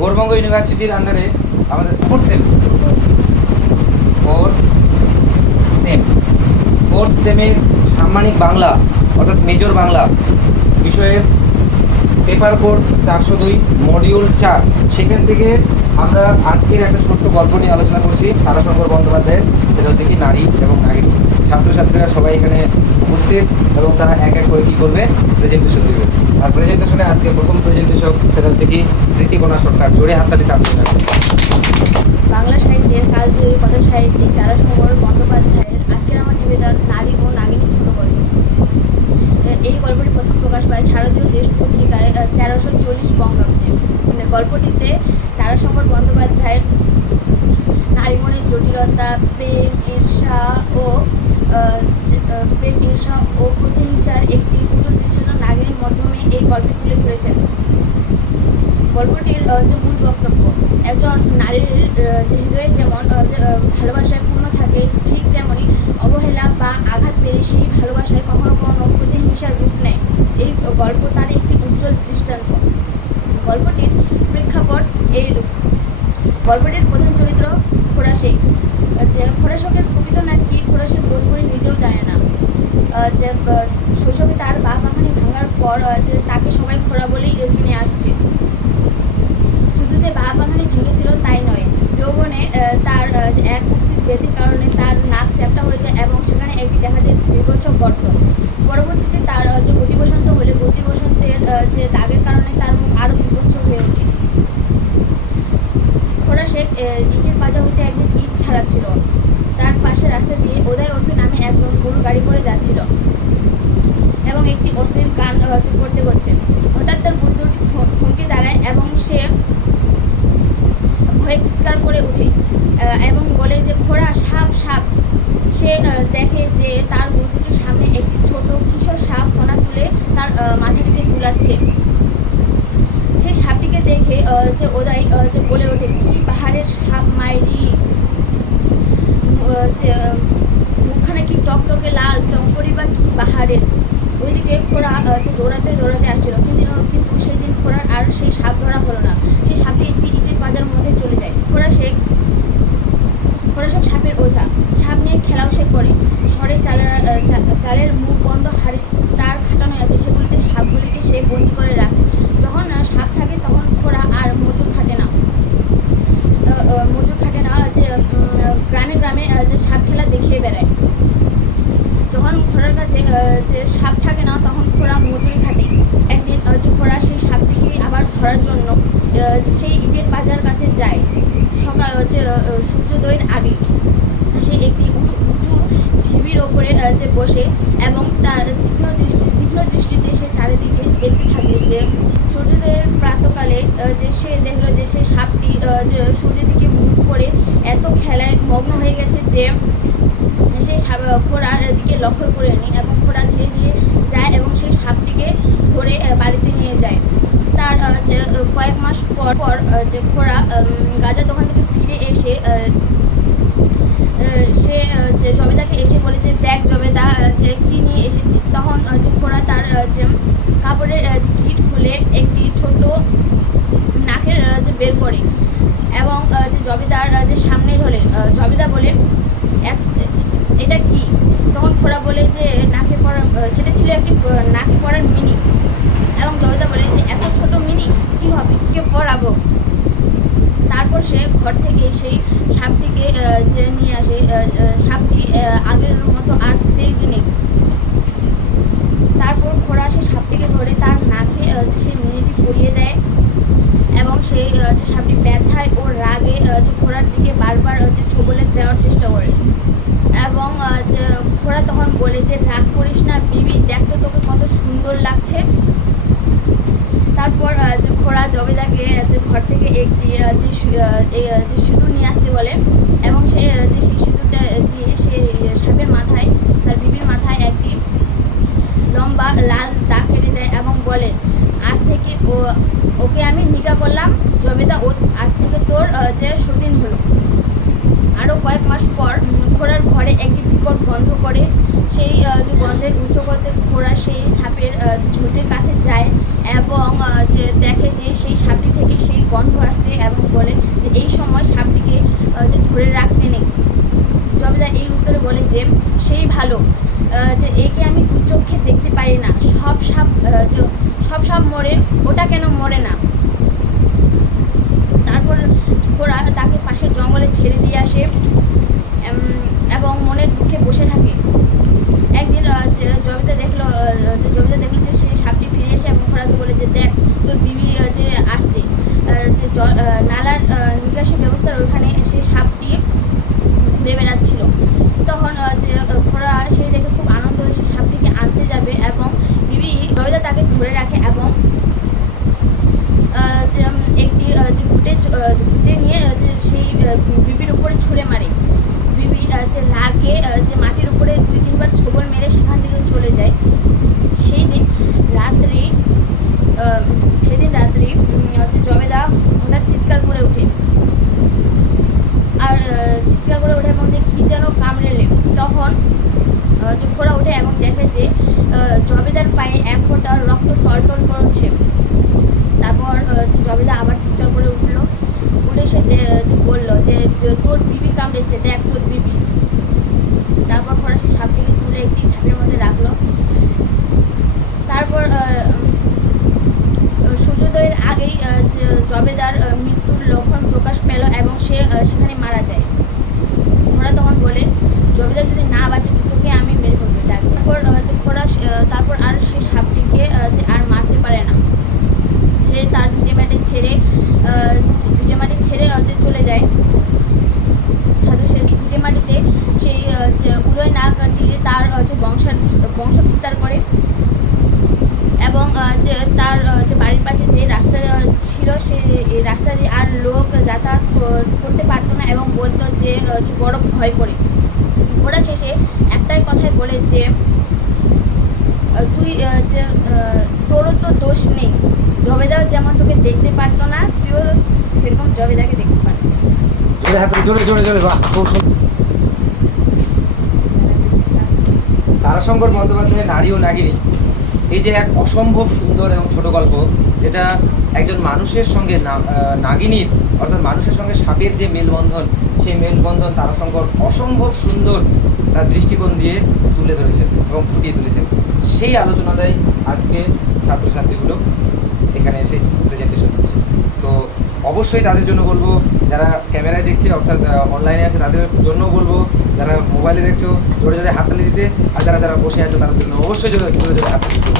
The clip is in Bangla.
গৌরবঙ্গ ইউনিভার্সিটির আন্ডারে আমাদের ফোর্থ সেমের সাম্মানিক বাংলা অর্থাৎ মেজর বাংলা বিষয়ের পেপার কোড 402 মডিউল 4 সেখান থেকে আমরা আজকের একটা ছোট্ট গল্প নিয়ে আলোচনা করছি তারাশঙ্কর বন্দ্যোপাধ্যায়ের, সেটা হচ্ছে কি নারী এবং নাগরিক। ছাত্রছাত্রীরা সবাই এখানে উপস্থিত এবং তারা এক এক করে কী করবে, প্রেজেন্টেশন দেবে। আর প্রেজেন্টেশনে আজকে প্রথম প্রেজেন্টেশন সেটা হচ্ছে কি স্মৃতিকণা সরকার। জোরে হাততালি তাদের। বাংলা সাহিত্যের কালজয়ী কথা সাহিত্যিক তারাশঙ্কর বন্দ্যোপাধ্যায়ের আজকের আমার নিবেদন নারী ও নাগিনী ছোট গল্প। এই গল্পটি প্রথম প্রকাশ পায় শারদীয় দেশ পত্রিকায় 1340 বঙ্গাব্দে। গল্পটিতে তারাশঙ্কর বন্দ্যোপাধ্যায় নারী মনের জটিলতা, প্রেম ঈর্ষা ও প্রতিহিংসার একটি উত্তরদৃষ্ট নাগরিক মাধ্যমে এই গল্পটি তুলে ধরেছেন। গল্পটির মূল বক্তব্য, একজন নারীর হৃদয়ে যেমন ভালোবাসায় পূর্ণ থাকে, ঠিক তেমনি অবহেলা বা আঘাত পেয়ে সেই ভালোবাসায় কখনো কখনো প্রতিহিংসার রূপ নেয়। এই গল্প তার একটি উজ্জ্বল দৃষ্টান্ত। গল্পটির প্রেক্ষাপট এইরূপ। গল্পটির প্রধান চরিত্র ফরাসি। ফরাসকের প্রকৃত নাম কি ফরাসি বোধ করে নিজেও জানে না। শৈশবে তার বাপ মাখানি ভাঙার পর তাকে সবাই খোড়া বলেই চিনে আসছে। শুধু যে বাপ মাখানি ভেঙেছিল তাই নয়, যৌবনে তার এক কুৎসিত ব্যাধির কারণে তার নাক চ্যাপ্টা হয়ে যায় এবং সেখানে একটি দেখা যায় বিভৎসক গর্ত। পরবর্তীতে তার গতি বসন্ত হলে গতি বসন্তের দাগের কারণে তার মুখ আরও বিভৎস হয়ে ওঠে। ফরাসে ইটের পাজা হইতে একদিন ইট ছাড়াচ্ছিল। তার পাশে রাস্তা দিয়ে ওদায় ওরফি নামে একজন গরু গাড়ি করে যাচ্ছিল এবং একটি অশ্লীল গান করতে করতে হঠাৎ তার বুদ্ধটি থমকে দাঁড়ায় এবং সে ভয়ে চিৎকার করে ওঠে এবং বলে যে ঘোড়া, সাপ সাপ। সে দেখে যে তার বুদ্ধটির সামনে একটি ছোট কিশোর সাপ ফোনা তুলে তার মাথাটিকে ঝুলাচ্ছে। সেই সাপটিকে দেখে ওদাই বলে ওঠে, কি পাহাড়ের সাপ মাইরি, মুখখানে কি টকটকে লাল, চম্পরি বা কি পাহাড়ের। ওইদিকে ঘোড়া দৌড়াতে দৌড়াতে আসছিল, কিন্তু সেই দিন ঘোড়ার আর সেই সাপ ধরা হলো না। সেই সাপটি একটি ইটের বাজার মধ্যে চলে যায়। ফরাসক সাপের ওঝা। সাপ নিয়ে খেলাও সে করে। সরে চালের মুখ বন্ধ হাড়ি তার খাটানো আছে, সেগুলিতে সাপগুলিকে সে বন্দি করে রাখে। যখন সাপ থাকে তখন ঘোড়া আর মজুর খাটে না। গ্রামে গ্রামে সাপ খেলা দেখিয়ে বেড়ায়। যখন ঘোড়ার কাছে সাপ থাকে না তখন ঘোড়া মজুরি খাটে। একদিন ঘোড়া সেই সাপটিকে আবার ধরার জন্য সেই ইটের বাজার কাছে যায়। সকাল সূর্যোদয়ের আগে সে একটি উঁচু ঢিবির ওপরে বসে এবং তার তীক্ষ্ণ দৃষ্টিতে সে চারিদিকে দেখতে থাকে যে সূর্যোদয়ের প্রাতকালে সে দেখল যে সে সাপটি সূর্যের দিকে মুখ করে এত খেলায় মগ্ন হয়ে গেছে যে সে ঘোড়ার দিকে লক্ষ্য করেনি এবং ঘোড়া ধীরে ধীরে যায় এবং সেই সাপটিকে ধরে বাড়িতে নিয়ে যায়। তার কয়েক মাস পর ঘোড়া গাজার দোকান থেকে ফিরে এসে সে জমিদারকে এসে বলে যে, দেখ জমিদা, কি নিয়ে এসেছি। তখন ঘোড়া তার কাপড়ের গিট খুলে একটি ছোট নাকের বের করে এবং জমিদার সামনে ধরে। জমিদার বলে, এটা কি? তখন ঘোড়া বলে যে নাকে পড়ার, সেটা ছিল একটি নাকে পড়ার মিনি। এবং জমিদার বলে যে এত ছোট মিনি কীভাবে কে পড়াবো। তারপর সে ঘর থেকে সেই সাপটিকে নিয়ে আসে। সাপটি আগের মতো আর দেখতে নেই। তারপর ঘোড়া সেই সাপটিকে ধরে তার নাকে সেই মিনিটি পরিয়ে দেয় এবং সেই সাপটি ব্যথায় ও রাগে ঘোড়ার দিকে বারবার ছোবলে দেওয়ার চেষ্টা করে এবং ঘোড়া তখন বলে যে, রাগ করিস না বিবি, দেখতে তোকে কত সুন্দর লাগছে। তারপর ঘোড়া জমিদারকে ঘর থেকে একটি সিঁদুর নিয়ে আসতে বলে এবং সে সেই সিঁদুরটা দিয়ে সে সাপের মাথায়, তার বিবির মাথায় একটি লম্বা লাল দাগ কেটে দেয় এবং বলে, আজ থেকে ওকে আমি নিকা করলাম জমিদার, আজ থেকে তোর সতীন হলো। আরও কয়েক মাস পর ঘোড়ার ঘরে একটি বিকট গন্ধ করে। সেই যে গন্ধের উৎস করতে ঘোড়া সেই সাপের ঝোঁটের কাছে যায় এবং যে দেখে যে সেই সাপটি থেকে সেই গন্ধ আসছে এবং বলে যে এই সময় সাপটিকে যে ধরে রাখতে নেই। জবেদা এই উত্তরে বলে যে সেই ভালো, যে একে আমি দু চোখে দেখতে পারি না, সব সাপ মরে, ওটা কেন মরে না। তারপর ঘোড়া তাকে পাশের জঙ্গলে ছেড়ে দিয়ে আসে এবং মনের দুঃখে বসে থাকে। একদিন জবিতা দেখলো যে সেই সাপটি ফিরে এসে এবং ঘোড়াকে বলে যে দেখ তোর বিবি যে আসছে, যে নালার নিকাশি ব্যবস্থার ওইখানে সেই সাপটি ঘুরে বেড়াচ্ছিল। তখন যে ঘোড়া সেই দেখে খুব আনন্দ হয়ে সেই সাপটিকে আনতে যাবে এবং বিবি জবিতা তাকে ধরে রাখে এবং একটি যে ঘুটে নিয়ে যে সেই বিবির উপরে ছুঁড়ে মারে। বিবি যে লাগে যে মাটির উপরে 2-3 বার ছোবল মেরে সেখান থেকে চলে যায়। সেই দিন রাত্রি জবেদা হঠাৎ চিৎকার করে ওঠে এবং যে কি যেন কামড়েলে। তখন যে ঘোড়া ওঠে এবং দেখে যে জবেদার পায়ে 1 ফোঁটা রক্ত টলটল করছে। তারপর জবেদা আবার চিৎকার করে উঠে সে বললো যে তোর বিবি কামড়েছে, দেখ তোর বিবি। তারপর ঘোড়া সেই সাপটিকে তুলে একটি ঝাঁপের মধ্যে রাখলো। তারপর সূর্যোদয়ের আগেই জবেদার মৃত্যুর লক্ষণ প্রকাশ পেল এবং সে সেখানে মারা যায়। ঘোড়া তখন বলে জবেদার যদি না বাঁচে তোকে আমি মেরে ফেলবো। তারপর আর সে সাপটিকে আর মারতে পারে না। সে তার ভিটে মাটি ছেড়ে চলে যায়। সাধু সে ভিটে মাটিতে সেই উদয় না কাটিয়ে তার বংশ বিস্তার করে এবং যে তার যে বাড়ির পাশে যে রাস্তা ছিল সেই রাস্তা দিয়ে আর লোক যাতায়াত করতে পারতো না এবং বলতো যে বড় ভয় করে। ওরা শেষে একটাই কথাই বলে যে তুই যে তোরও তো দোষ নেই, জবেদাও যেমন তোকে দেখতে পারতো না তুইও সেরকম জবেদাকে দেখতে পারতিস। তারাশঙ্কর বন্দ্যোপাধ্যায়ের নারী ও নাগিনী এই যে এক অসম্ভব সুন্দর এবং ছোট গল্প, যেটা একজন মানুষের সঙ্গে নাগিনীর অর্থাৎ মানুষের সঙ্গে সাপের যে মেলবন্ধন, সেই মেলবন্ধন তারাশঙ্কর অসম্ভব সুন্দর তার দৃষ্টিকোণ দিয়ে তুলে ধরেছেন এবং ফুটিয়ে তুলেছেন। সেই আলোচনাটাই আজকে ছাত্রছাত্রীগুলো এখানে এসে প্রেজেন্টেশন দিচ্ছে। তো অবশ্যই তাদের জন্য বলবো, যারা ক্যামেরায় দেখছে অর্থাৎ অনলাইনে আছে তাদের জন্য বলবো, যারা মোবাইলে দেখছো জোরে জোরে হাততালি দিতে, আর যারা বসে আছে তাদের জন্য অবশ্যই জোরে জোরে হাততালি দিতে।